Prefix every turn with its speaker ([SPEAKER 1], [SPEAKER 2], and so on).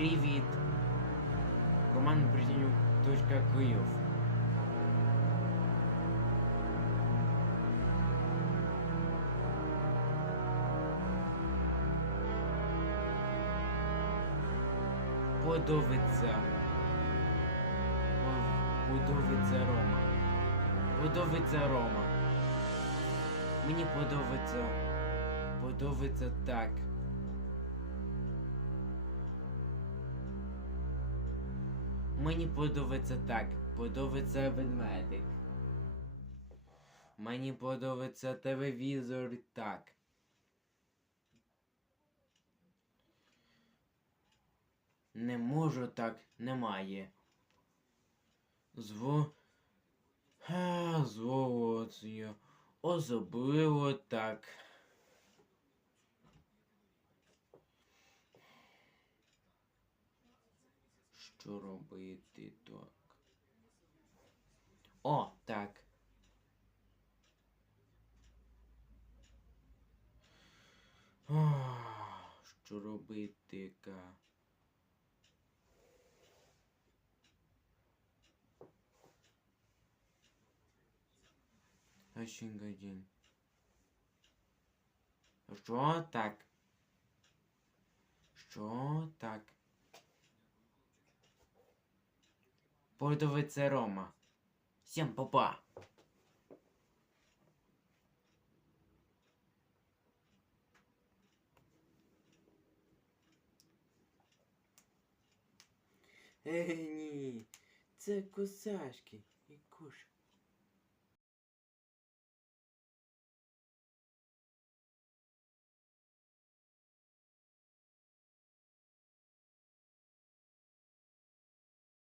[SPEAKER 1] Привіт. Роман Притінюк. Точка Київ. Подовиця. О, Подовиця Рома. Подовиця Рома. Мені подобається. Подобається так. Мені подобається так. Подобається ведмедик. Мені подобається телевізор так. Не можу так, немає. Зво. А, золоцею. Особливо так. Що робити так? О, так. Ах, Що робити ка? Один. Що так? Що так? Подивиться Рома. Всім папа. Е, ні, це косашки і кошик.